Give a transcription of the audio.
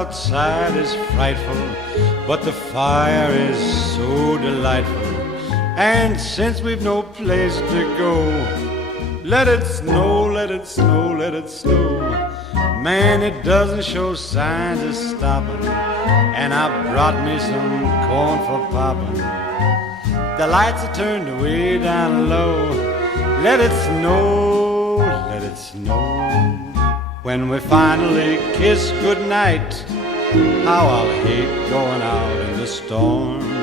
outside is frightful, but the fire is so delightful. And since we've no place to go, let it snow, let it snow, let it snow. Man, it doesn't show signs of stopping, and I brought me some corn for popping. The lights are turned way down low. Let it snow, let it snow. When we finally kiss goodnight, how I'll hate going out in the storm.